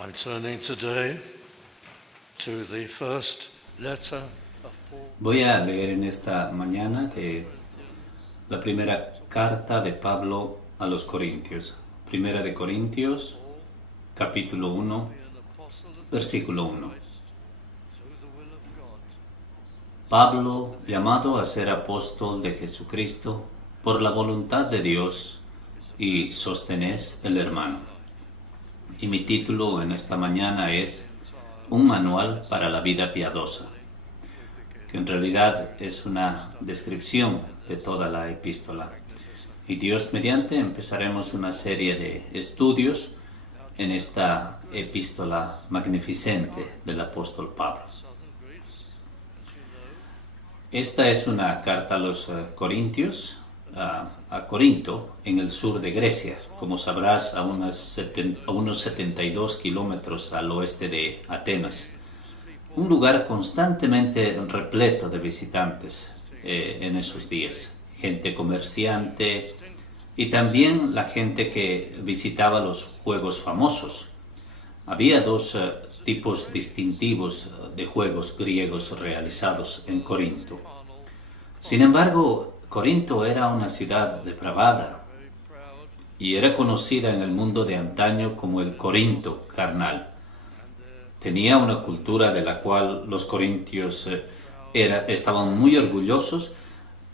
I'm turning today to the first letter of Paul. Voy a leer en esta mañana la primera carta de Pablo a los Corintios. Primera de Corintios, capítulo 1, versículo 1. Pablo, llamado a ser apóstol de Jesucristo por la voluntad de Dios, y Sóstenes el hermano. Y mi título en esta mañana es Un manual para la vida piadosa, que en realidad es una descripción de toda la epístola. Y Dios mediante empezaremos una serie de estudios en esta epístola magnificente del apóstol Pablo. Esta es una carta a los Corintios, a Corinto, en el sur de Grecia, como sabrás, a unos 72 kilómetros al oeste de Atenas. Un lugar constantemente repleto de visitantes en esos días, gente comerciante y también la gente que visitaba los juegos famosos. Había dos tipos distintivos de juegos griegos realizados en Corinto. Sin embargo, Corinto era una ciudad depravada y era conocida en el mundo de antaño como el Corinto carnal. Tenía una cultura de la cual los corintios estaban muy orgullosos,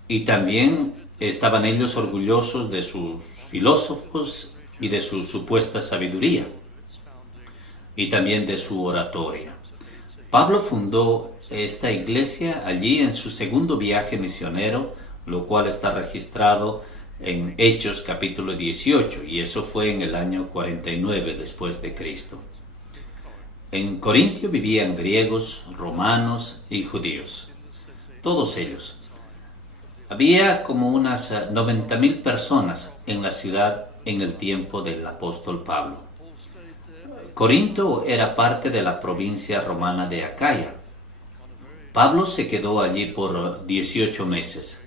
y también estaban ellos orgullosos de sus filósofos y de su supuesta sabiduría, y también de su oratoria. Pablo fundó esta iglesia allí en su segundo viaje misionero, lo cual está registrado en Hechos capítulo 18, y eso fue en el año 49 después de Cristo. En Corintio vivían griegos, romanos y judíos, todos ellos. Había como unas 90,000 personas en la ciudad en el tiempo del apóstol Pablo. Corinto era parte de la provincia romana de Acaya. Pablo se quedó allí por 18 meses.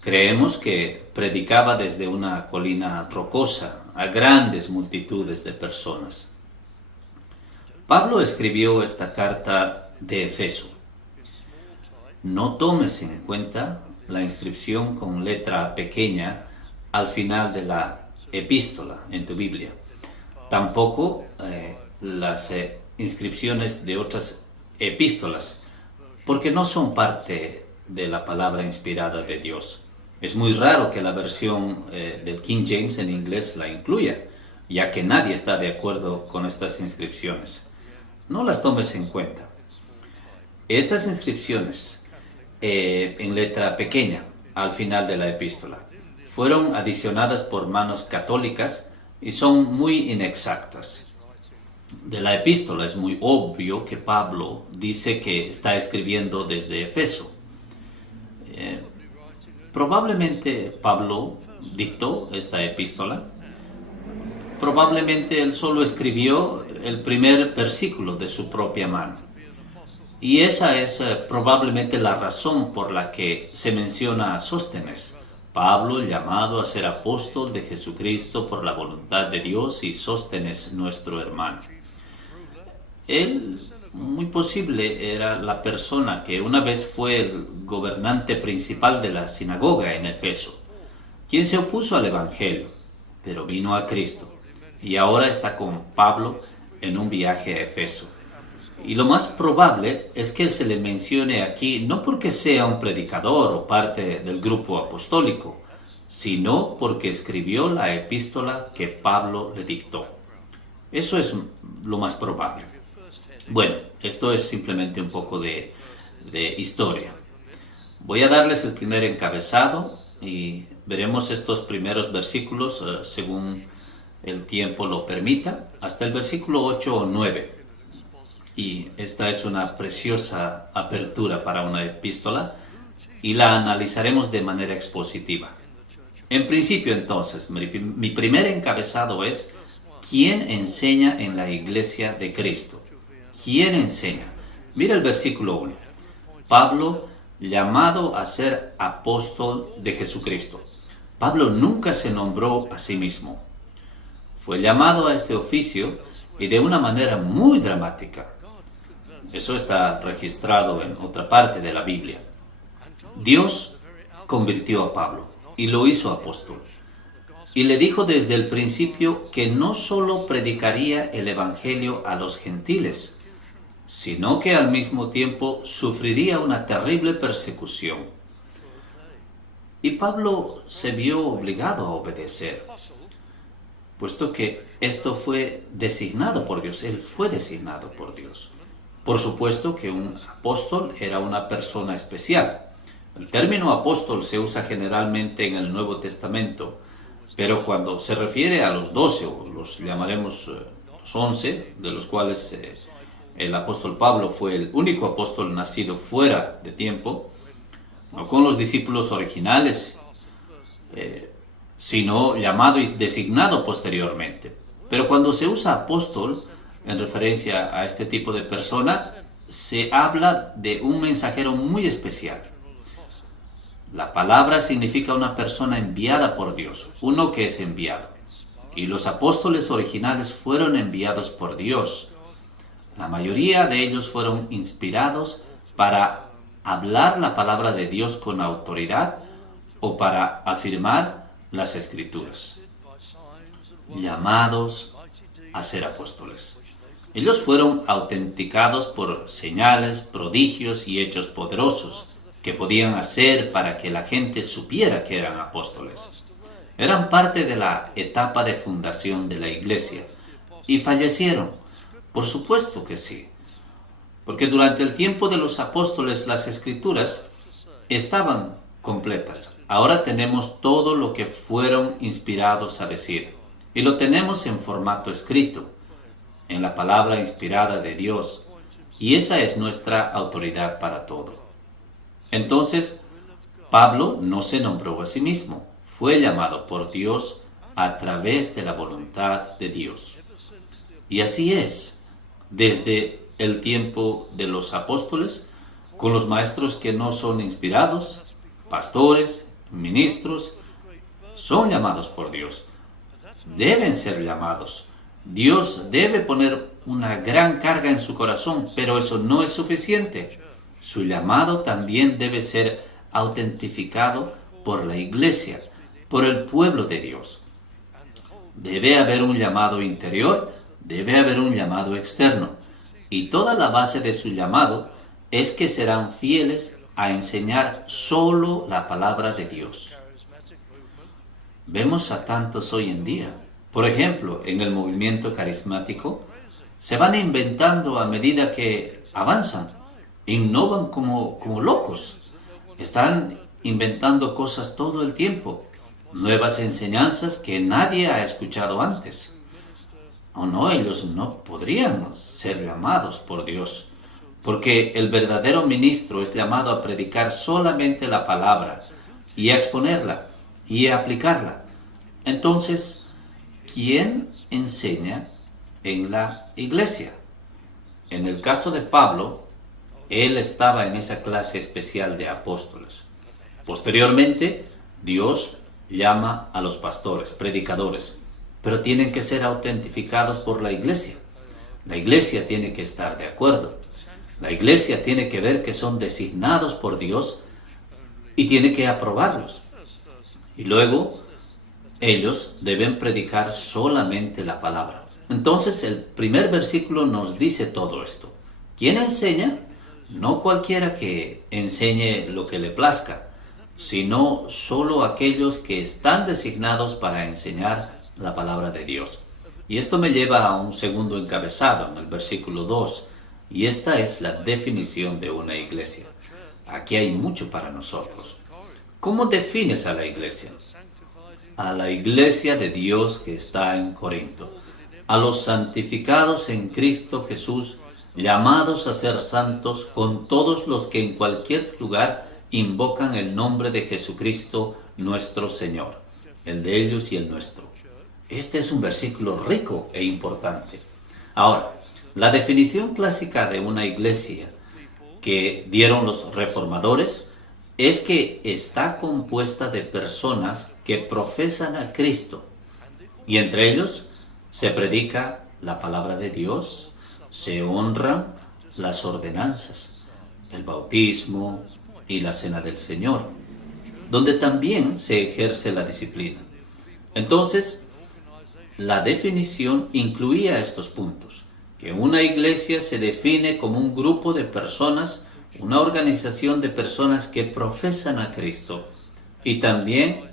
Creemos que predicaba desde una colina rocosa a grandes multitudes de personas. Pablo escribió esta carta de Efeso. No tomes en cuenta la inscripción con letra pequeña al final de la epístola en tu Biblia. Tampoco las inscripciones de otras epístolas, porque no son parte de la palabra inspirada de Dios. Es muy raro que la versión del King James en inglés la incluya, ya que nadie está de acuerdo con estas inscripciones. No las tomes en cuenta. Estas inscripciones en letra pequeña al final de la epístola fueron adicionadas por manos católicas y son muy inexactas. De la epístola es muy obvio que Pablo dice que está escribiendo desde Efeso. Probablemente Pablo dictó esta epístola. Probablemente él solo escribió el primer versículo de su propia mano. Y esa es probablemente la razón por la que se menciona a Sóstenes. Pablo, llamado a ser apóstol de Jesucristo por la voluntad de Dios, y Sóstenes, nuestro hermano. Él, muy posible, era la persona que una vez fue el gobernante principal de la sinagoga en Efeso, quien se opuso al Evangelio, pero vino a Cristo, y ahora está con Pablo en un viaje a Efeso. Y lo más probable es que se le mencione aquí no porque sea un predicador o parte del grupo apostólico, sino porque escribió la epístola que Pablo le dictó. Eso es lo más probable. Bueno, esto es simplemente un poco de historia. Voy a darles el primer encabezado y veremos estos primeros versículos según el tiempo lo permita, hasta el versículo 8 o 9. Y esta es una preciosa apertura para una epístola y la analizaremos de manera expositiva. En principio, entonces, mi primer encabezado es ¿quién enseña en la iglesia de Cristo? ¿Quién enseña? Mira el versículo 1. Pablo, llamado a ser apóstol de Jesucristo. Pablo nunca se nombró a sí mismo. Fue llamado a este oficio y de una manera muy dramática. Eso está registrado en otra parte de la Biblia. Dios convirtió a Pablo y lo hizo apóstol. Y le dijo desde el principio que no solo predicaría el Evangelio a los gentiles, sino que al mismo tiempo sufriría una terrible persecución. Y Pablo se vio obligado a obedecer, puesto que esto fue designado por Dios, él fue designado por Dios. Por supuesto que un apóstol era una persona especial. El término apóstol se usa generalmente en el Nuevo Testamento, pero cuando se refiere a los 12, o los llamaremos los 11, de los cuales el apóstol Pablo fue el único apóstol nacido fuera de tiempo, no con los discípulos originales, sino llamado y designado posteriormente. Pero cuando se usa apóstol en referencia a este tipo de persona, se habla de un mensajero muy especial. La palabra significa una persona enviada por Dios, uno que es enviado. Y los apóstoles originales fueron enviados por Dios. La mayoría de ellos fueron inspirados para hablar la palabra de Dios con autoridad o para afirmar las Escrituras. Llamados a ser apóstoles. Ellos fueron autenticados por señales, prodigios y hechos poderosos que podían hacer para que la gente supiera que eran apóstoles. Eran parte de la etapa de fundación de la iglesia y fallecieron. Por supuesto que sí, porque durante el tiempo de los apóstoles las Escrituras estaban completas. Ahora tenemos todo lo que fueron inspirados a decir y lo tenemos en formato escrito, en la palabra inspirada de Dios, y esa es nuestra autoridad para todo. Entonces, Pablo no se nombró a sí mismo, fue llamado por Dios a través de la voluntad de Dios. Y así es, desde el tiempo de los apóstoles, con los maestros que no son inspirados, pastores, ministros, son llamados por Dios. Deben ser llamados. Dios debe poner una gran carga en su corazón, pero eso no es suficiente. Su llamado también debe ser autentificado por la iglesia, por el pueblo de Dios. Debe haber un llamado interior, debe haber un llamado externo. Y toda la base de su llamado es que serán fieles a enseñar solo la palabra de Dios. Vemos a tantos hoy en día. Por ejemplo, en el movimiento carismático, se van inventando a medida que avanzan. Innovan como locos. Están inventando cosas todo el tiempo. Nuevas enseñanzas que nadie ha escuchado antes. O no, ellos no podrían ser llamados por Dios. Porque el verdadero ministro es llamado a predicar solamente la palabra y a exponerla y a aplicarla. Entonces, ¿quién enseña en la iglesia? En el caso de Pablo, él estaba en esa clase especial de apóstoles. Posteriormente, Dios llama a los pastores, predicadores, pero tienen que ser autentificados por la iglesia. La iglesia tiene que estar de acuerdo. La iglesia tiene que ver que son designados por Dios y tiene que aprobarlos. Y luego, ellos deben predicar solamente la palabra. Entonces, el primer versículo nos dice todo esto. ¿Quién enseña? No cualquiera que enseñe lo que le plazca, sino solo aquellos que están designados para enseñar la palabra de Dios. Y esto me lleva a un segundo encabezado en el versículo 2, y esta es la definición de una iglesia. Aquí hay mucho para nosotros. ¿Cómo defines a la iglesia? A la iglesia de Dios que está en Corinto, a los santificados en Cristo Jesús, llamados a ser santos con todos los que en cualquier lugar invocan el nombre de Jesucristo nuestro Señor, el de ellos y el nuestro. Este es un versículo rico e importante. Ahora, la definición clásica de una iglesia que dieron los reformadores es que está compuesta de personas que profesan a Cristo y entre ellos se predica la palabra de Dios, se honran las ordenanzas, el bautismo y la cena del Señor, donde también se ejerce la disciplina. Entonces, la definición incluía estos puntos, que una iglesia se define como un grupo de personas, una organización de personas que profesan a Cristo, y también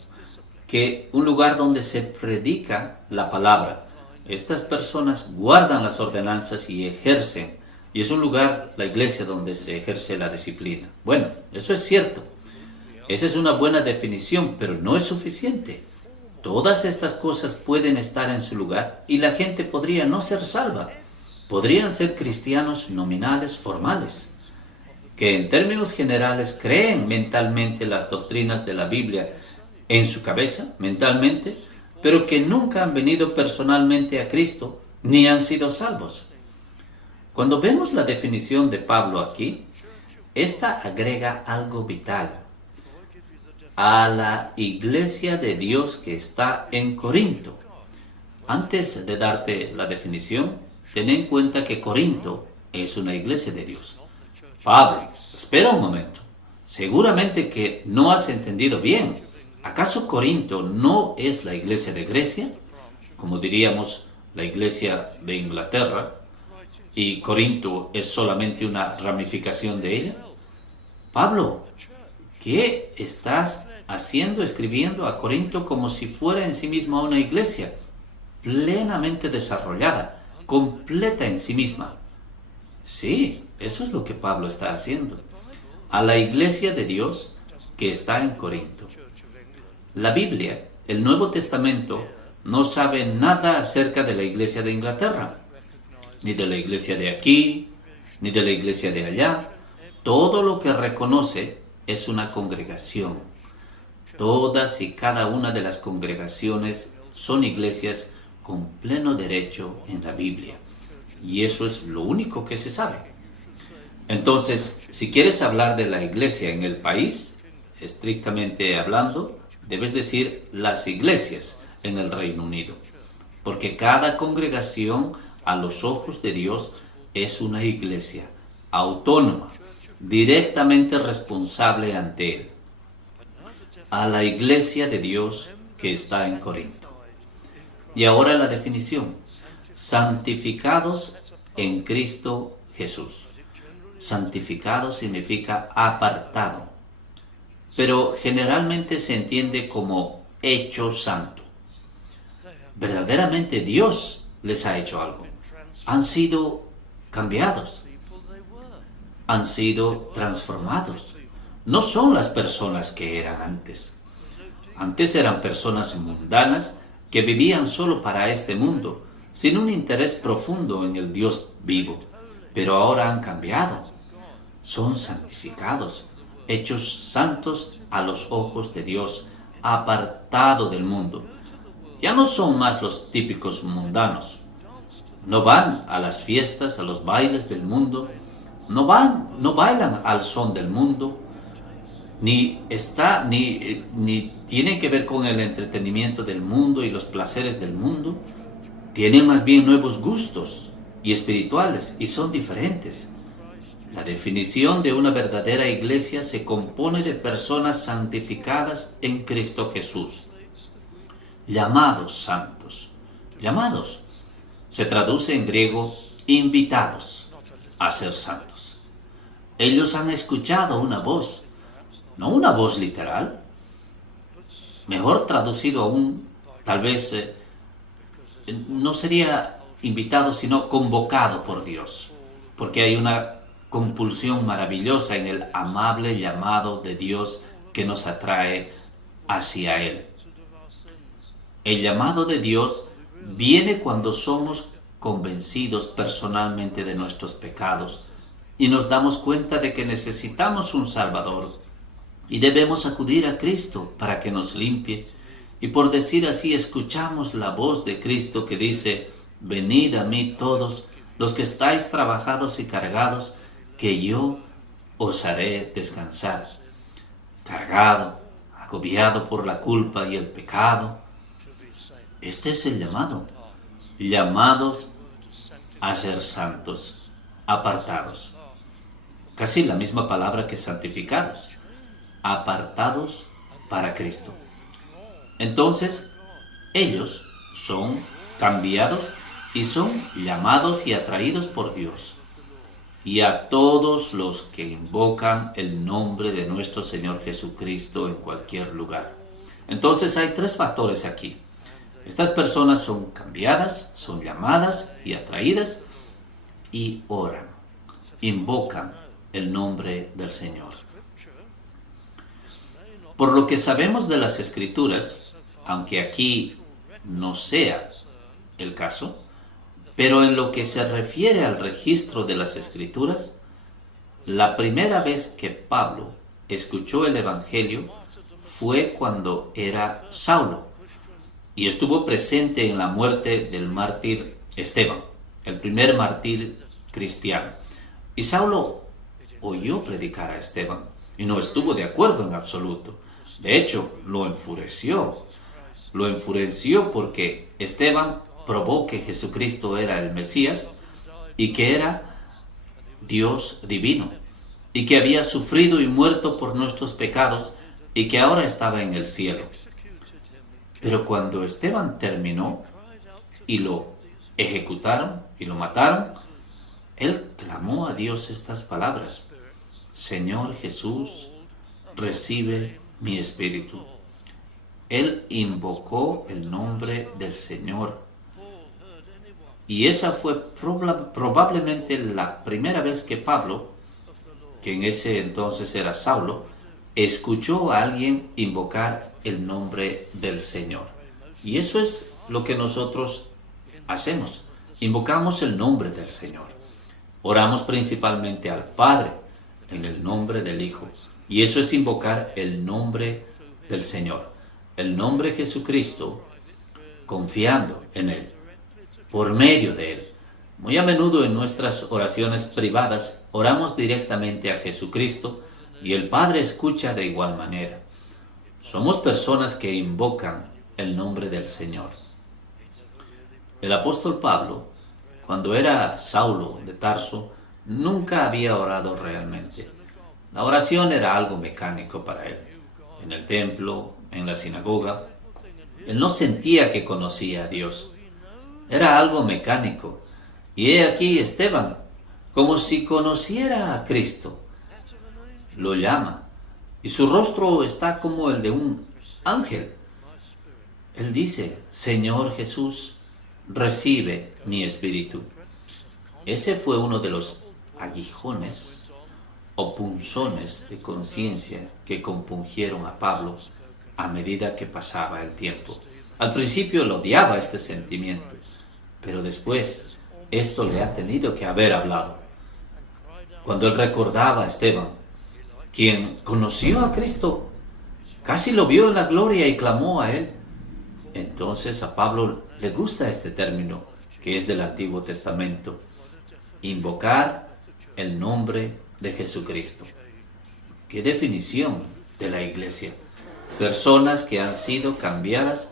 que un lugar donde se predica la palabra. Estas personas guardan las ordenanzas y ejercen, y es un lugar, la iglesia, donde se ejerce la disciplina. Bueno, eso es cierto. Esa es una buena definición, pero no es suficiente. Todas estas cosas pueden estar en su lugar y la gente podría no ser salva. Podrían ser cristianos nominales, formales, que en términos generales creen mentalmente las doctrinas de la Biblia en su cabeza, mentalmente, pero que nunca han venido personalmente a Cristo ni han sido salvos. Cuando vemos la definición de Pablo aquí, esta agrega algo vital a la iglesia de Dios que está en Corinto. Antes de darte la definición, ten en cuenta que Corinto es una iglesia de Dios. Pablo, espera un momento. Seguramente que no has entendido bien. ¿Acaso Corinto no es la iglesia de Grecia? Como diríamos, la iglesia de Inglaterra, y Corinto es solamente una ramificación de ella. Pablo, ¿qué estás haciendo escribiendo a Corinto como si fuera en sí misma una iglesia plenamente desarrollada, completa en sí misma? Sí, eso es lo que Pablo está haciendo. A la iglesia de Dios que está en Corinto. La Biblia, el Nuevo Testamento, no sabe nada acerca de la iglesia de Inglaterra, ni de la iglesia de aquí, ni de la iglesia de allá. Todo lo que reconoce es una congregación. Todas y cada una de las congregaciones son iglesias con pleno derecho en la Biblia. Y eso es lo único que se sabe. Entonces, si quieres hablar de la iglesia en el país, estrictamente hablando, debes decir las iglesias en el Reino Unido. Porque cada congregación, a los ojos de Dios, es una iglesia autónoma, directamente responsable ante Él. A la iglesia de Dios que está en Corinto. Y ahora la definición: santificados en Cristo Jesús. Santificado significa apartado, pero generalmente se entiende como hecho santo. Verdaderamente Dios les ha hecho algo. Han sido cambiados, han sido transformados. No son las personas que eran antes. Antes eran personas mundanas que vivían solo para este mundo, sin un interés profundo en el Dios vivo. Pero ahora han cambiado. Son santificados, hechos santos a los ojos de Dios, apartado del mundo. Ya no son más los típicos mundanos. No van a las fiestas, a los bailes del mundo. No bailan al son del mundo. Ni tienen que ver con el entretenimiento del mundo y los placeres del mundo. Tienen más bien nuevos gustos y espirituales, y son diferentes. La definición de una verdadera iglesia se compone de personas santificadas en Cristo Jesús. Llamados santos. Llamados. Se traduce en griego invitados a ser santos. Ellos han escuchado una voz, no una voz literal. Mejor traducido aún, tal vez no sería invitado, sino convocado por Dios, porque hay una compulsión maravillosa en el amable llamado de Dios que nos atrae hacia Él. El llamado de Dios viene cuando somos convencidos personalmente de nuestros pecados y nos damos cuenta de que necesitamos un Salvador y debemos acudir a Cristo para que nos limpie. Y por decir así, escuchamos la voz de Cristo que dice: venid a mí todos los que estáis trabajados y cargados, que yo os haré descansar. Cargado, agobiado por la culpa y el pecado. Este es el llamado. Llamados a ser santos, apartados. Casi la misma palabra que santificados, apartados para Cristo. Entonces, ellos son cambiados y son llamados y atraídos por Dios. Y a todos los que invocan el nombre de nuestro Señor Jesucristo en cualquier lugar. Entonces hay tres factores aquí. Estas personas son cambiadas, son llamadas y atraídas y oran, invocan el nombre del Señor. Por lo que sabemos de las Escrituras, aunque aquí no sea el caso, pero en lo que se refiere al registro de las Escrituras, la primera vez que Pablo escuchó el Evangelio fue cuando era Saulo y estuvo presente en la muerte del mártir Esteban, el primer mártir cristiano. Y Saulo oyó predicar a Esteban y no estuvo de acuerdo en absoluto. De hecho, lo enfureció porque Esteban probó que Jesucristo era el Mesías y que era Dios divino y que había sufrido y muerto por nuestros pecados y que ahora estaba en el cielo. Pero cuando Esteban terminó y lo ejecutaron y lo mataron, él clamó a Dios estas palabras: Señor Jesús, recibe mi espíritu. Él invocó el nombre del Señor. Y esa fue probablemente la primera vez que Pablo, que en ese entonces era Saulo, escuchó a alguien invocar el nombre del Señor. Y eso es lo que nosotros hacemos. Invocamos el nombre del Señor. Oramos principalmente al Padre en el nombre del Hijo. Y eso es invocar el nombre del Señor. El nombre de Jesucristo, confiando en Él, por medio de Él. Muy a menudo en nuestras oraciones privadas oramos directamente a Jesucristo y el Padre escucha de igual manera. Somos personas que invocan el nombre del Señor. El apóstol Pablo, cuando era Saulo de Tarso, nunca había orado realmente. La oración era algo mecánico para él. En el templo, en la sinagoga, él no sentía que conocía a Dios. Era algo mecánico. Y he aquí Esteban, como si conociera a Cristo, lo llama. Y su rostro está como el de un ángel. Él dice: Señor Jesús, recibe mi espíritu. Ese fue uno de los aguijones o punzones de conciencia que compungieron a Pablo a medida que pasaba el tiempo. Al principio lo odiaba este sentimiento, pero después esto le ha tenido que haber hablado. Cuando él recordaba a Esteban, quien conoció a Cristo, casi lo vio en la gloria y clamó a él. Entonces a Pablo le gusta este término, que es del Antiguo Testamento: invocar el nombre de Jesucristo. ¿Qué definición de la iglesia? Personas que han sido cambiadas,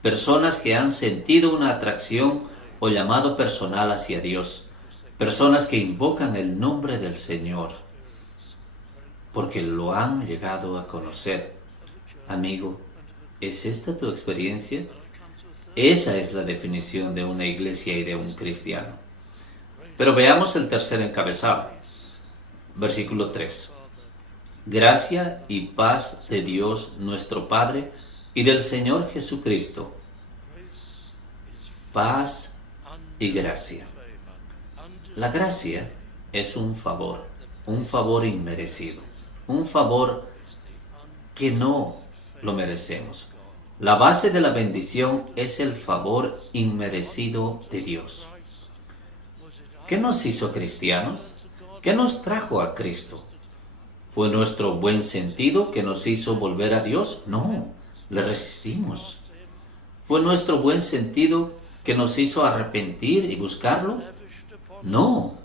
personas que han sentido una atracción o llamado personal hacia Dios, personas que invocan el nombre del Señor, porque lo han llegado a conocer. Amigo, ¿es esta tu experiencia? Esa es la definición de una iglesia y de un cristiano. Pero veamos el tercer encabezado, versículo 3. Gracia y paz de Dios nuestro Padre y del Señor Jesucristo. Paz y gracia. La gracia es un favor inmerecido, un favor que no lo merecemos. La base de la bendición es el favor inmerecido de Dios. ¿Qué nos hizo cristianos? ¿Qué nos trajo a Cristo? ¿Fue nuestro buen sentido que nos hizo volver a Dios? No, le resistimos. ¿Fue nuestro buen sentido que nos hizo arrepentir y buscarlo? No,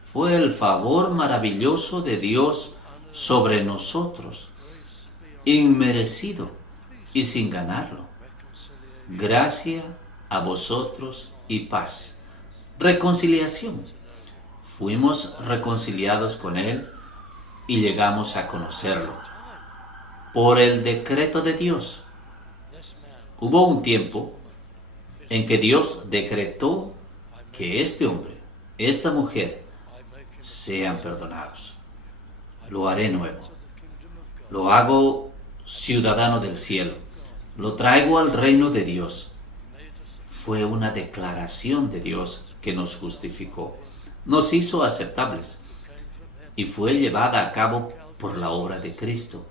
fue el favor maravilloso de Dios sobre nosotros, inmerecido y sin ganarlo. Gracia a vosotros y paz Reconciliación. Fuimos reconciliados con Él y llegamos a conocerlo por el decreto de Dios. Hubo un tiempo en que Dios decretó que este hombre, esta mujer, sean perdonados. Lo haré nuevo. Lo hago ciudadano del cielo. Lo traigo al reino de Dios. Fue una declaración de Dios que nos justificó, nos hizo aceptables y fue llevada a cabo por la obra de Cristo,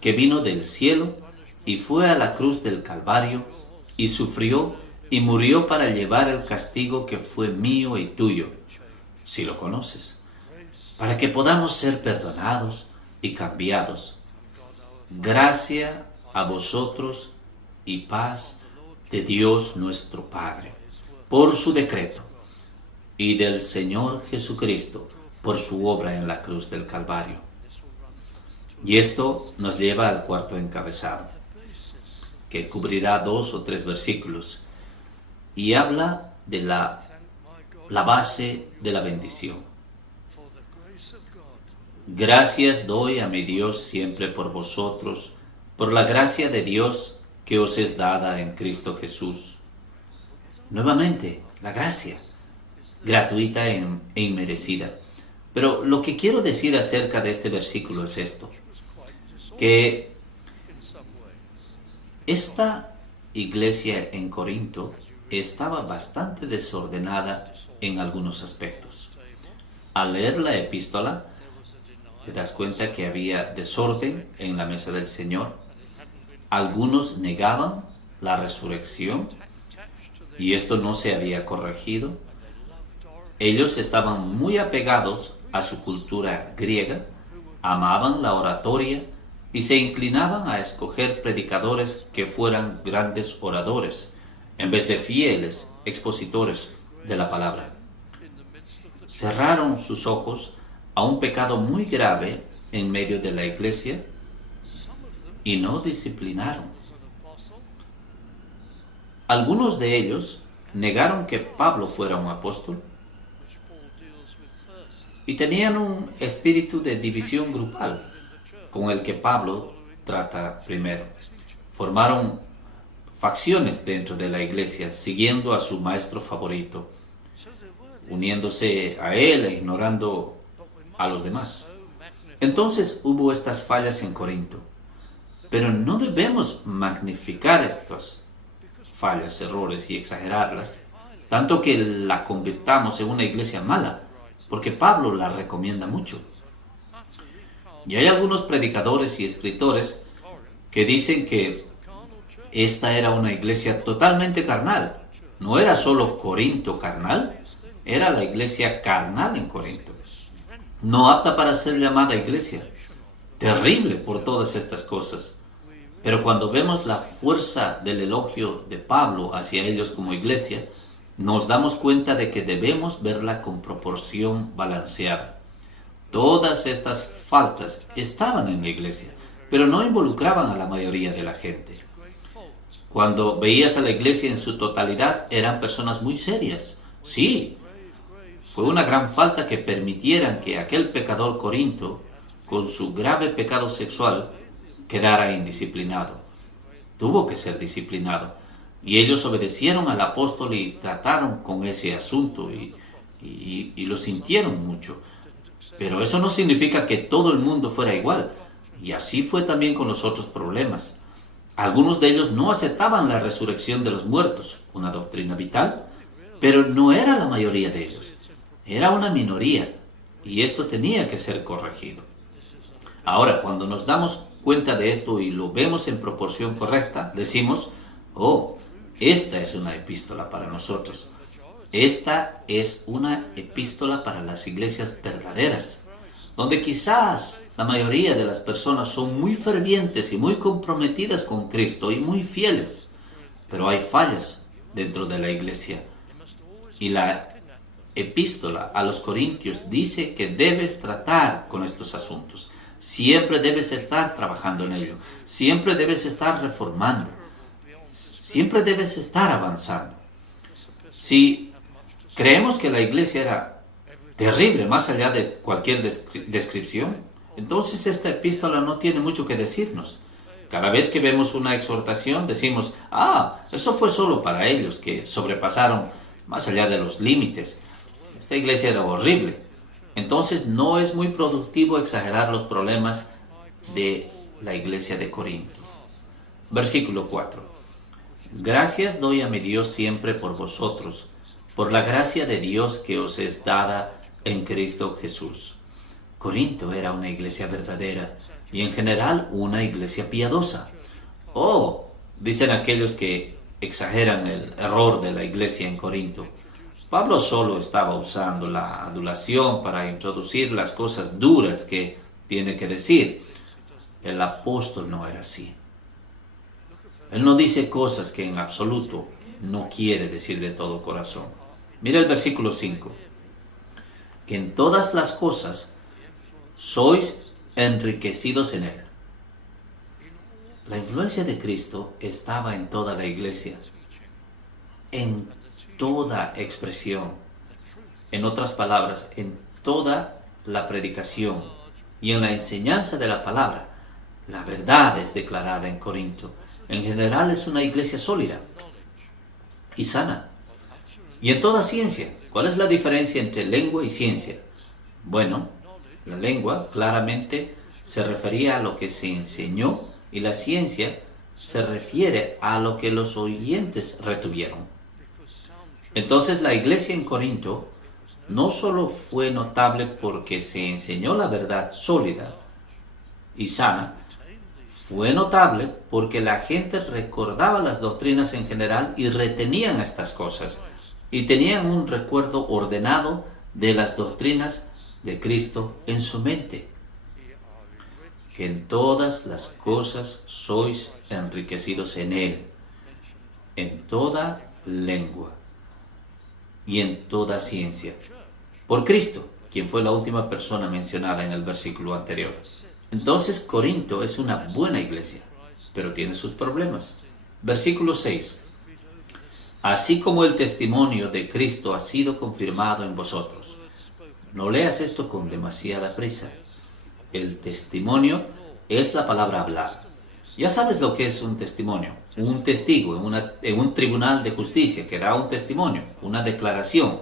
que vino del cielo y fue a la cruz del Calvario y sufrió y murió para llevar el castigo que fue mío y tuyo, si lo conoces, para que podamos ser perdonados y cambiados. Gracia a vosotros y paz de Dios nuestro Padre, por su decreto, y del Señor Jesucristo, por su obra en la cruz del Calvario. Y esto nos lleva al cuarto encabezado, que cubrirá 2 o 3 versículos, y habla de la base de la bendición. Gracias doy a mi Dios siempre por vosotros, por la gracia de Dios que os es dada en Cristo Jesús. Nuevamente, la gracia, gratuita e inmerecida. Pero lo que quiero decir acerca de este versículo es esto, que esta iglesia en Corinto estaba bastante desordenada en algunos aspectos. Al leer la epístola, te das cuenta que había desorden en la mesa del Señor. Algunos negaban la resurrección y esto no se había corregido. Ellos estaban muy apegados a su cultura griega, amaban la oratoria y se inclinaban a escoger predicadores que fueran grandes oradores, en vez de fieles expositores de la palabra. Cerraron sus ojos a un pecado muy grave en medio de la iglesia y no disciplinaron. Algunos de ellos negaron que Pablo fuera un apóstol y tenían un espíritu de división grupal con el que Pablo trata primero. Formaron facciones dentro de la iglesia, siguiendo a su maestro favorito, uniéndose a él e ignorando a los demás. Entonces hubo estas fallas en Corinto, pero no debemos magnificar estas fallas, errores y exagerarlas, tanto que la convirtamos en una iglesia mala, porque Pablo la recomienda mucho. Y hay algunos predicadores y escritores que dicen que esta era una iglesia totalmente carnal. No era solo Corinto carnal, era la iglesia carnal en Corinto. No apta para ser llamada iglesia. Terrible por todas estas cosas. Pero cuando vemos la fuerza del elogio de Pablo hacia ellos como iglesia, nos damos cuenta de que debemos verla con proporción balanceada. Todas estas faltas estaban en la iglesia, pero no involucraban a la mayoría de la gente. Cuando veías a la iglesia en su totalidad, eran personas muy serias. Sí, fue una gran falta que permitieran que aquel pecador Corinto, con su grave pecado sexual, quedara indisciplinado. Tuvo que ser disciplinado. Y ellos obedecieron al apóstol y trataron con ese asunto y lo sintieron mucho. Pero eso no significa que todo el mundo fuera igual. Y así fue también con los otros problemas. Algunos de ellos no aceptaban la resurrección de los muertos, una doctrina vital, pero no era la mayoría de ellos. Era una minoría y esto tenía que ser corregido. Ahora, cuando nos damos cuenta de esto y lo vemos en proporción correcta, decimos, oh, esta es una epístola para nosotros. Esta es una epístola para las iglesias verdaderas, donde quizás la mayoría de las personas son muy fervientes y muy comprometidas con Cristo y muy fieles, pero hay fallas dentro de la iglesia. Y la epístola a los Corintios dice que debes tratar con estos asuntos. Siempre debes estar trabajando en ello. Siempre debes estar reformando. Siempre debes estar avanzando. Si Creemos que la iglesia era terrible, más allá de cualquier descripción. Entonces esta epístola no tiene mucho que decirnos. Cada vez que vemos una exhortación decimos, eso fue solo para ellos, que sobrepasaron más allá de los límites. Esta iglesia era horrible. Entonces no es muy productivo exagerar los problemas de la iglesia de Corinto. Versículo 4. Gracias doy a mi Dios siempre por vosotros, por la gracia de Dios que os es dada en Cristo Jesús. Corinto era una iglesia verdadera y en general una iglesia piadosa. Dicen aquellos que exageran el error de la iglesia en Corinto. Pablo solo estaba usando la adulación para introducir las cosas duras que tiene que decir. El apóstol no era así. Él no dice cosas que en absoluto no quiere decir de todo corazón. Mira el versículo 5. Que en todas las cosas sois enriquecidos en Él. La influencia de Cristo estaba en toda la iglesia, en toda expresión. En otras palabras, en toda la predicación y en la enseñanza de la palabra. La verdad es declarada en Corinto. En general es una iglesia sólida y sana. Y en toda ciencia. ¿Cuál es la diferencia entre lengua y ciencia? Bueno, la lengua claramente se refería a lo que se enseñó y la ciencia se refiere a lo que los oyentes retuvieron. Entonces la iglesia en Corinto no solo fue notable porque se enseñó la verdad sólida y sana, fue notable porque la gente recordaba las doctrinas en general y retenían estas cosas y tenían un recuerdo ordenado de las doctrinas de Cristo en su mente. Que en todas las cosas sois enriquecidos en Él, en toda lengua y en toda ciencia, por Cristo, quien fue la última persona mencionada en el versículo anterior. Entonces Corinto es una buena iglesia, pero tiene sus problemas. Versículo 6. Así como el testimonio de Cristo ha sido confirmado en vosotros. No leas esto con demasiada prisa. El testimonio es la palabra hablar. Ya sabes lo que es un testimonio. Un testigo en un tribunal de justicia que da un testimonio, una declaración.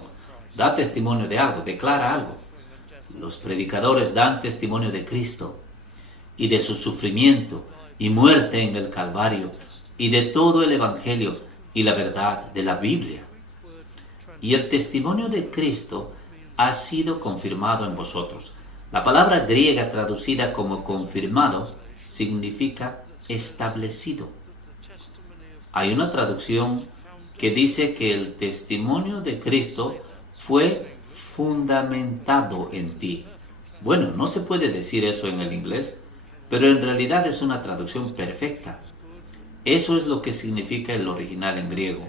Da testimonio de algo, declara algo. Los predicadores dan testimonio de Cristo y de su sufrimiento y muerte en el Calvario y de todo el Evangelio y la verdad de la Biblia. Y el testimonio de Cristo ha sido confirmado en vosotros. La palabra griega traducida como confirmado significa establecido. Hay una traducción que dice que el testimonio de Cristo fue fundamentado en ti. Bueno, no se puede decir eso en el inglés, pero en realidad es una traducción perfecta. Eso es lo que significa el original en griego.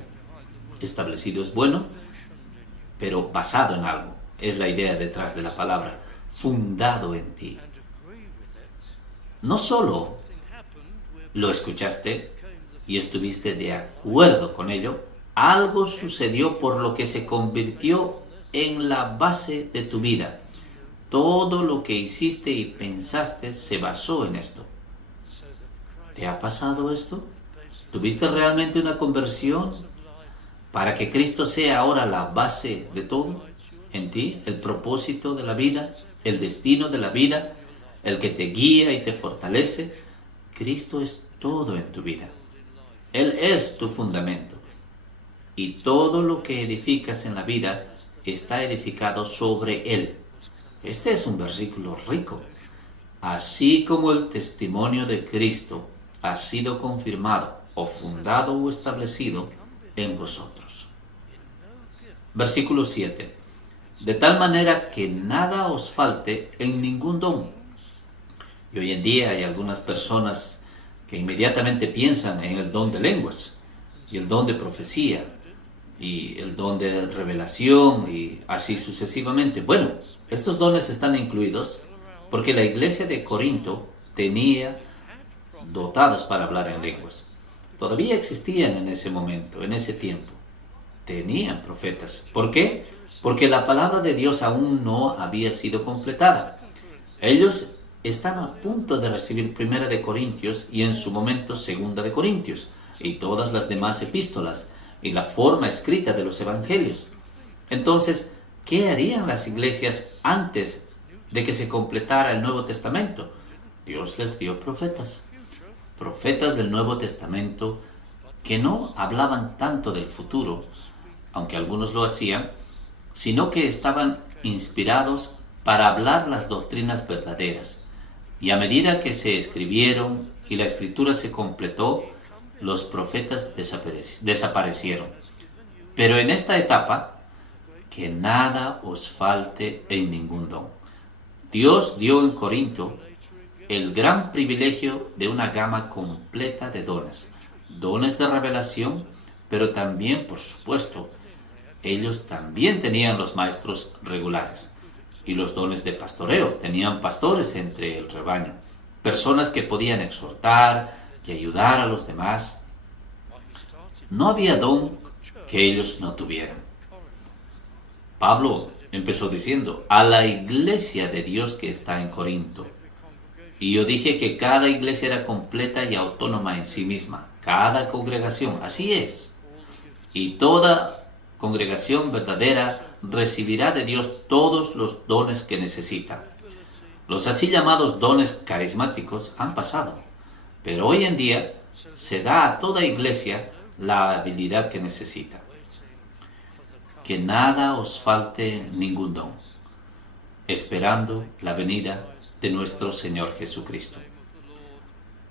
Establecido es bueno, pero basado en algo. Es la idea detrás de la palabra. Fundado en ti. No solo lo escuchaste y estuviste de acuerdo con ello, algo sucedió por lo que se convirtió en la base de tu vida. Todo lo que hiciste y pensaste se basó en esto. ¿Te ha pasado esto? ¿Tuviste realmente una conversión para que Cristo sea ahora la base de todo en ti? El propósito de la vida, el destino de la vida, el que te guía y te fortalece. Cristo es todo en tu vida. Él es tu fundamento. Y todo lo que edificas en la vida está edificado sobre Él. Este es un versículo rico. Así como el testimonio de Cristo ha sido confirmado o fundado o establecido en vosotros. Versículo 7. De tal manera que nada os falte en ningún don. Y hoy en día hay algunas personas que inmediatamente piensan en el don de lenguas y el don de profecía y el don de revelación y así sucesivamente. Bueno, estos dones están incluidos porque la iglesia de Corinto tenía dotados para hablar en lenguas. Todavía existían en ese momento, en ese tiempo. tenían profetas. ¿Por qué? Porque la palabra de Dios aún no había sido completada. Ellos están a punto de recibir Primera de Corintios y en su momento Segunda de Corintios y todas las demás epístolas y la forma escrita de los evangelios. Entonces, ¿qué harían las iglesias antes de que se completara el Nuevo Testamento? Dios les dio profetas del Nuevo Testamento que no hablaban tanto del futuro, aunque algunos lo hacían, sino que estaban inspirados para hablar las doctrinas verdaderas. Y a medida que se escribieron y la escritura se completó, los profetas desaparecieron. Pero en esta etapa, que nada os falte en ningún don. Dios dio en Corinto el gran privilegio de una gama completa de dones. Dones de revelación, pero también, por supuesto, ellos también tenían los maestros regulares. Y los dones de pastoreo, tenían pastores entre el rebaño, personas que podían exhortar y ayudar a los demás. No había don que ellos no tuvieran. Pablo empezó diciendo, a la iglesia de Dios que está en Corinto. Y yo dije que cada iglesia era completa y autónoma en sí misma, cada congregación, así es. Y toda congregación verdadera recibirá de Dios todos los dones que necesita. Los así llamados dones carismáticos han pasado, pero hoy en día se da a toda iglesia la habilidad que necesita. Que nada os falte ningún don, esperando la venida de nuestro Señor Jesucristo.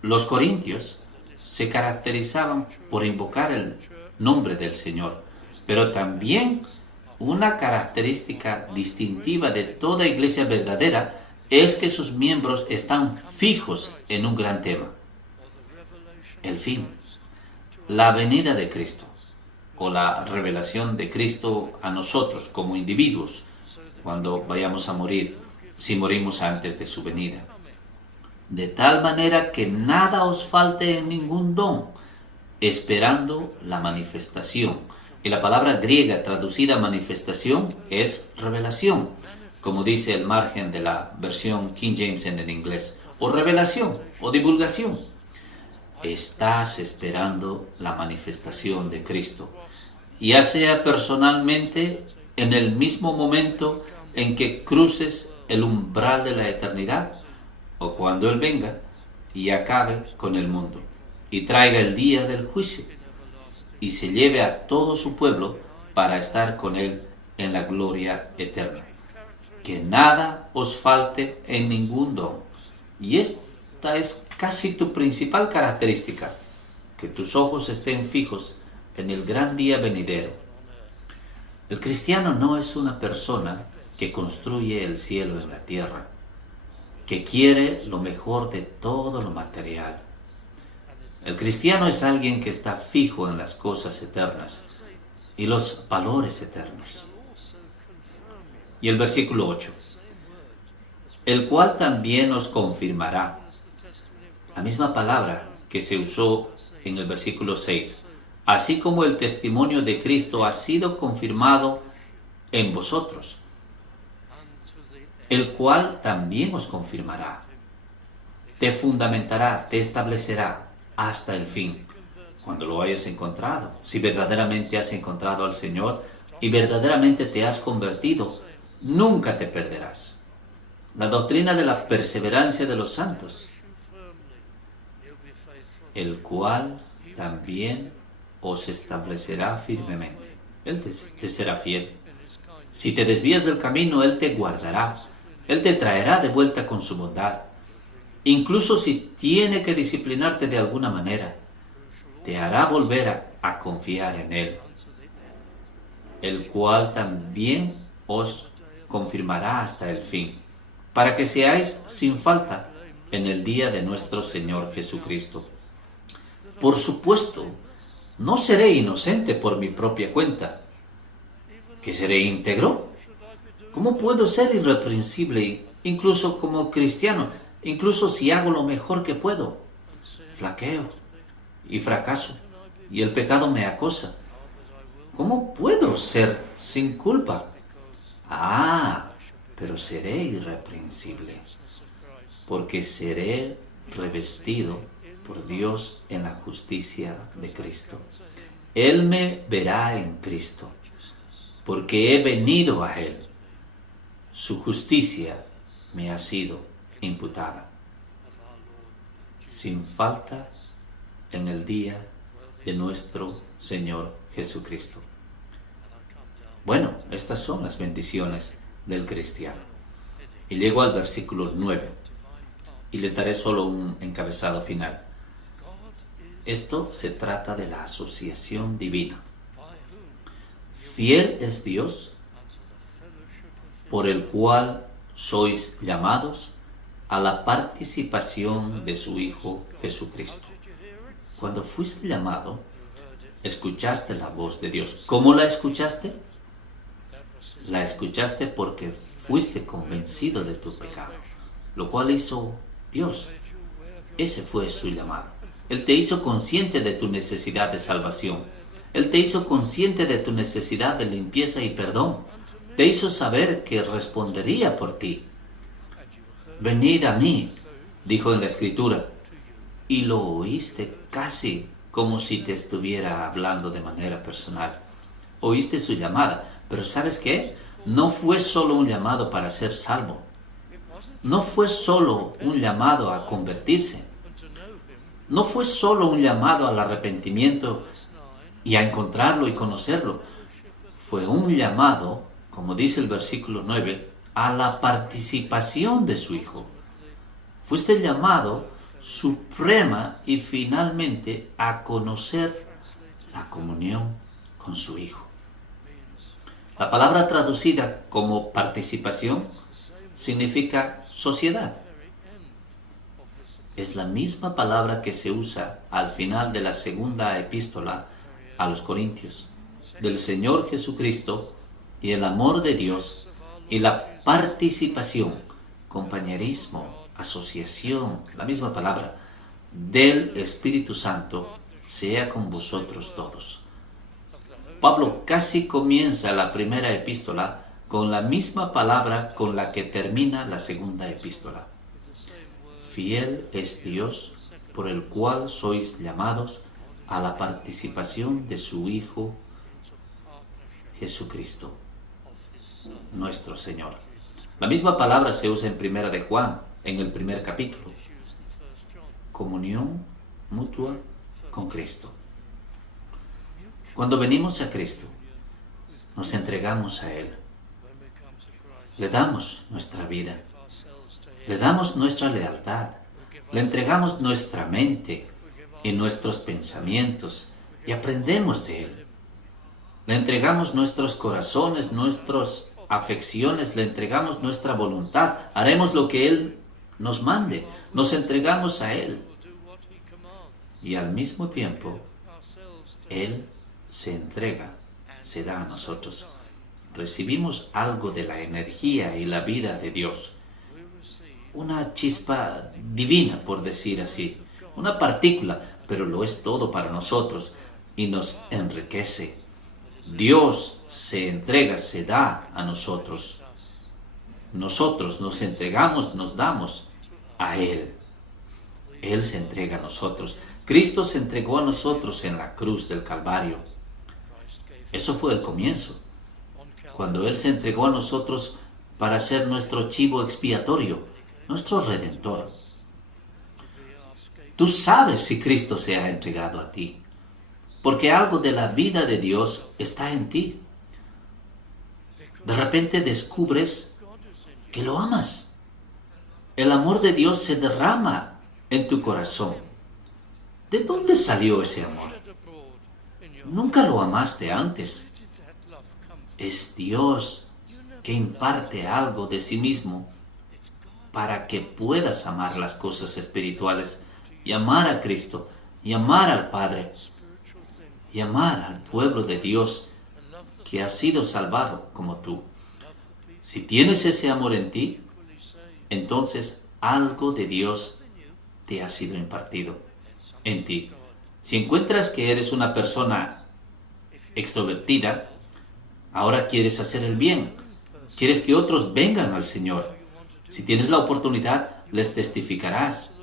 Los corintios se caracterizaban por invocar el nombre del Señor, pero también una característica distintiva de toda iglesia verdadera es que sus miembros están fijos en un gran tema. El fin, la venida de Cristo, o la revelación de Cristo a nosotros como individuos, cuando vayamos a morir, si morimos antes de su venida. De tal manera que nada os falte en ningún don, esperando la manifestación. Y la palabra griega traducida manifestación es revelación, como dice el margen de la versión King James en el inglés, o revelación, o divulgación. Estás esperando la manifestación de Cristo, ya sea personalmente en el mismo momento en que cruces el umbral de la eternidad, o cuando Él venga y acabe con el mundo, y traiga el día del juicio, y se lleve a todo su pueblo para estar con Él en la gloria eterna. Que nada os falte en ningún don. Y esta es casi tu principal característica, que tus ojos estén fijos en el gran día venidero. El cristiano no es una persona que construye el cielo en la tierra, que quiere lo mejor de todo lo material. El cristiano es alguien que está fijo en las cosas eternas y los valores eternos. Y el versículo 8, el cual también os confirmará. La misma palabra que se usó en el versículo 6, así como el testimonio de Cristo ha sido confirmado en vosotros, el cual también os confirmará, te fundamentará, te establecerá hasta el fin, cuando lo hayas encontrado. Si verdaderamente has encontrado al Señor y verdaderamente te has convertido, nunca te perderás. La doctrina de la perseverancia de los santos, el cual también os establecerá firmemente. Él te será fiel. Si te desvías del camino, Él te guardará. Él te traerá de vuelta con su bondad. Incluso si tiene que disciplinarte de alguna manera, te hará volver a confiar en Él, el cual también os confirmará hasta el fin, para que seáis sin falta en el día de nuestro Señor Jesucristo. Por supuesto, no seré inocente por mi propia cuenta. ¿Que seré íntegro? ¿Cómo puedo ser irreprensible, incluso como cristiano, incluso si hago lo mejor que puedo? Flaqueo y fracaso, y el pecado me acosa. ¿Cómo puedo ser sin culpa? Ah, pero seré irreprensible, porque seré revestido por Dios en la justicia de Cristo. Él me verá en Cristo, porque he venido a Él. Su justicia me ha sido imputada, sin falta en el día de nuestro Señor Jesucristo. Bueno, estas son las bendiciones del cristiano. Y llego al versículo 9 y les daré solo un encabezado final. Esto se trata de la asociación divina. Fiel es Dios, por el cual sois llamados a la participación de su Hijo Jesucristo. Cuando fuiste llamado, escuchaste la voz de Dios. ¿Cómo la escuchaste? La escuchaste porque fuiste convencido de tu pecado, lo cual hizo Dios. Ese fue su llamado. Él te hizo consciente de tu necesidad de salvación. Él te hizo consciente de tu necesidad de limpieza y perdón. Te hizo saber que respondería por ti. Venid a mí, dijo en la Escritura, y lo oíste casi como si te estuviera hablando de manera personal. Oíste su llamada, pero ¿sabes qué? No fue solo un llamado para ser salvo. No fue solo un llamado a convertirse. No fue solo un llamado al arrepentimiento y a encontrarlo y conocerlo. Fue un llamado, como dice el versículo 9, a la participación de su Hijo. Fuiste llamado suprema y finalmente a conocer la comunión con su Hijo. La palabra traducida como participación significa sociedad. Es la misma palabra que se usa al final de la segunda epístola a los Corintios, del Señor Jesucristo y el amor de Dios y la participación, compañerismo, asociación, la misma palabra, del Espíritu Santo, sea con vosotros todos. Pablo casi comienza la primera epístola con la misma palabra con la que termina la segunda epístola. Fiel es Dios, por el cual sois llamados a la participación de su Hijo Jesucristo, nuestro Señor. La misma palabra se usa en Primera de Juan, en el primer capítulo. Comunión mutua con Cristo. Cuando venimos a Cristo, nos entregamos a Él. Le damos nuestra vida. Le damos nuestra lealtad. Le entregamos nuestra mente y nuestros pensamientos y aprendemos de Él. Le entregamos nuestros corazones, nuestras afecciones, le entregamos nuestra voluntad. Haremos lo que Él nos mande. Nos entregamos a Él. Y al mismo tiempo, Él se entrega, se da a nosotros. Recibimos algo de la energía y la vida de Dios. Una chispa divina, por decir así. Una partícula, pero lo es todo para nosotros y nos enriquece. Dios se entrega, se da a nosotros. Nosotros nos entregamos, nos damos a Él. Él se entrega a nosotros. Cristo se entregó a nosotros en la cruz del Calvario. Eso fue el comienzo, cuando Él se entregó a nosotros para ser nuestro chivo expiatorio, nuestro Redentor. Tú sabes si Cristo se ha entregado a ti, porque algo de la vida de Dios está en ti. De repente descubres que lo amas. El amor de Dios se derrama en tu corazón. ¿De dónde salió ese amor? Nunca lo amaste antes. Es Dios que imparte algo de sí mismo para que puedas amar las cosas espirituales y amar a Cristo y amar al Padre y amar al pueblo de Dios que ha sido salvado como tú. Si tienes ese amor en ti, entonces algo de Dios te ha sido impartido en ti. Si encuentras que eres una persona extrovertida, ahora quieres hacer el bien. Quieres que otros vengan al Señor. Si tienes la oportunidad, les testificarás.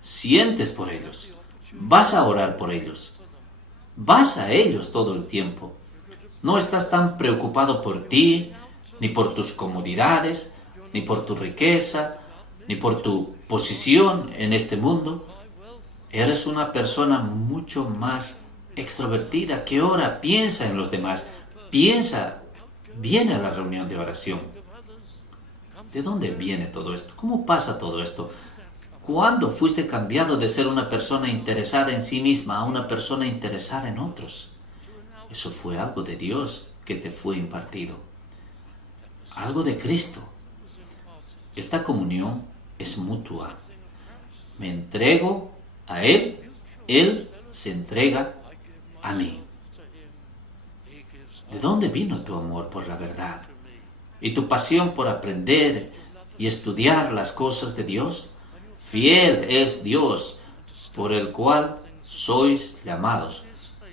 Sientes por ellos. Vas a orar por ellos. Vas a ellos todo el tiempo. No estás tan preocupado por ti, ni por tus comodidades, ni por tu riqueza, ni por tu posición en este mundo. Eres una persona mucho más extrovertida que ora, piensa en los demás, viene a la reunión de oración. ¿De dónde viene todo esto? ¿Cómo pasa todo esto? ¿Cuándo fuiste cambiado de ser una persona interesada en sí misma a una persona interesada en otros? Eso fue algo de Dios que te fue impartido. Algo de Cristo. Esta comunión es mutua. Me entrego a Él, Él se entrega a mí. ¿De dónde vino tu amor por la verdad? ¿Y tu pasión por aprender y estudiar las cosas de Dios? Fiel es Dios, por el cual sois llamados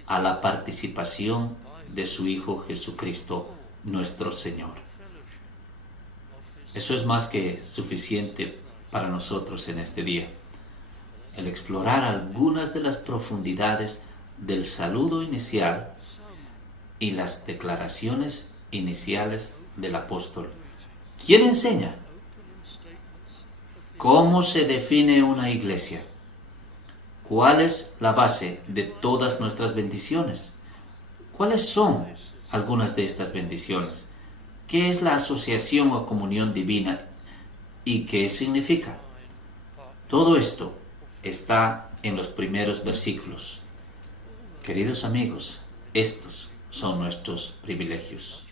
a la participación de su Hijo Jesucristo, nuestro Señor. Eso es más que suficiente para nosotros en este día. El explorar algunas de las profundidades del saludo inicial y las declaraciones iniciales del apóstol. ¿Quién enseña? ¿Cómo se define una iglesia? ¿Cuál es la base de todas nuestras bendiciones? ¿Cuáles son algunas de estas bendiciones? ¿Qué es la asociación o comunión divina? ¿Y qué significa? Todo esto está en los primeros versículos. Queridos amigos, estos son nuestros privilegios.